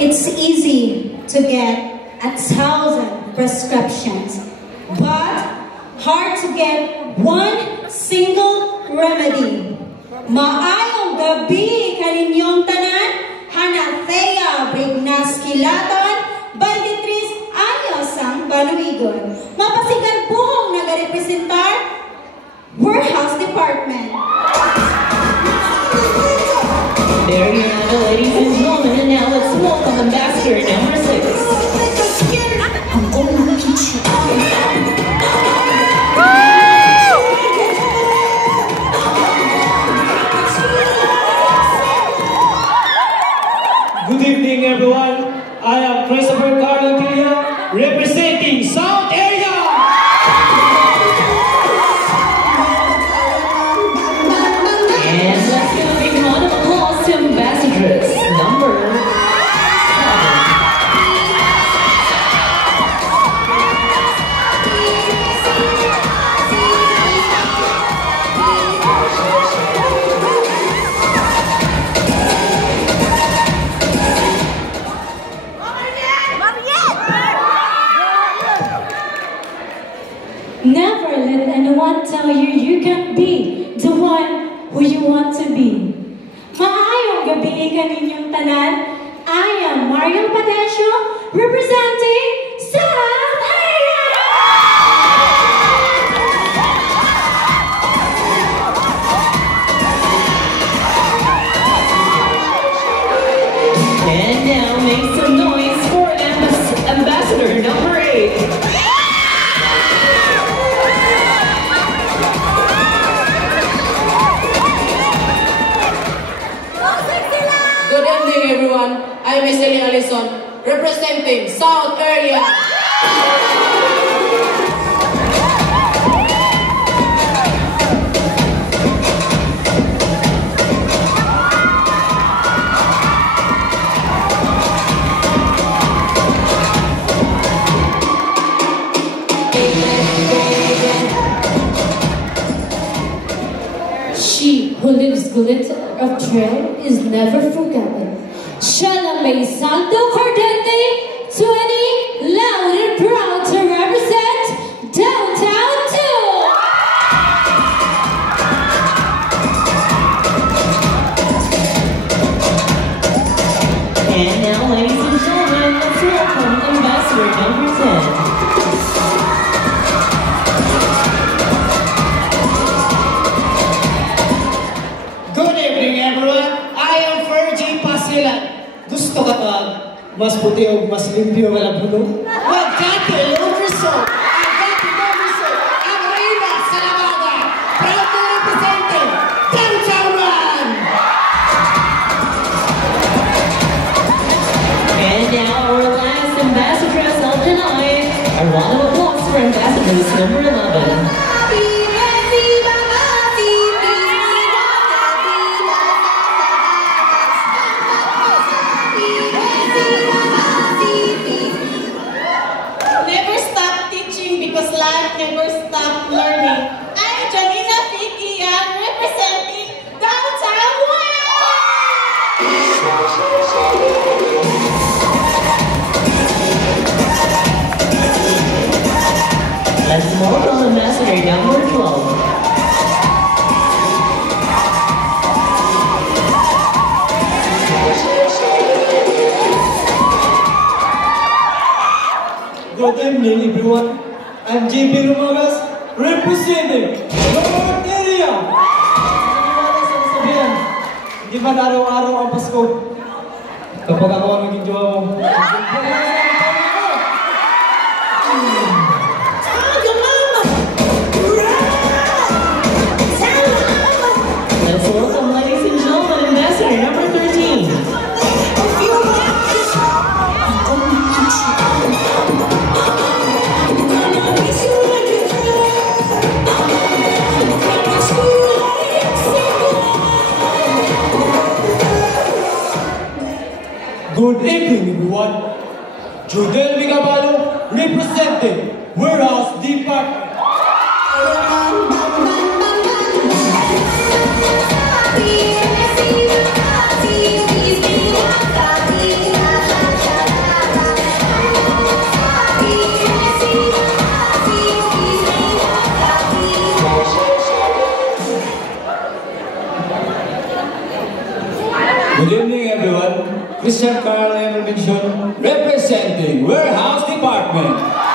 It's easy to get 1,000 prescriptions, but hard to get one single remedy. Maayong gabi kaninyong tanan, Hanathea Brignaskilatan, Banditris Ayos ang Baluigon. Mapasigar buhong nagarepresentar, Warehouse Department. There you have it, ladies and gentlemen, and now let's welcome Ambassador number 6. Good evening, everyone. I am Christopher Carlo Tilla, representing South Area. And let's give a big round of applause to Ambassadress number 7. Never let anyone tell you you can't be the one who you want to be. Maayong gabi kaninyong tanan. I am Mario Padecio, representing South Area! And now make some noise for Ambassador number 8. Good evening, everyone. I'm Wesley Allison, representing South Area. She who lives glitter of trail is never forgotten. Shalame Santo Cordente, 20, loud and proud to represent Downtown 2. And now, ladies and gentlemen, let's welcome Ambassador number 10. Good evening, everyone. I am Fergie Pasilan. Gusto ka ba mas puti o mas limpyo wala bulong? Magkate, Loverso! Agate, Loverso! Ang Reyna Salamada! Proud to represent Downtown 1! And now, our last Ambassadress of the night. A round of applause for Ambassadress number 11. Never stop teaching because life never stop learning. I'm Janina Fikian, representing Downtown 1. Let's welcome Ambassador number 12. Good evening, everyone. I'm JP Rumagas, representing North Area. Naniwala sa kasabihan, hindi ba araw-araw ang Pasko? Kapag ako ang naging jowa mo, Let's welcome, ladies and gentlemen, Ambassador number 13. good evening, everyone. Jodel Migabalo, representing Warehouse Department. Bayan Provincial, representing Warehouse Department.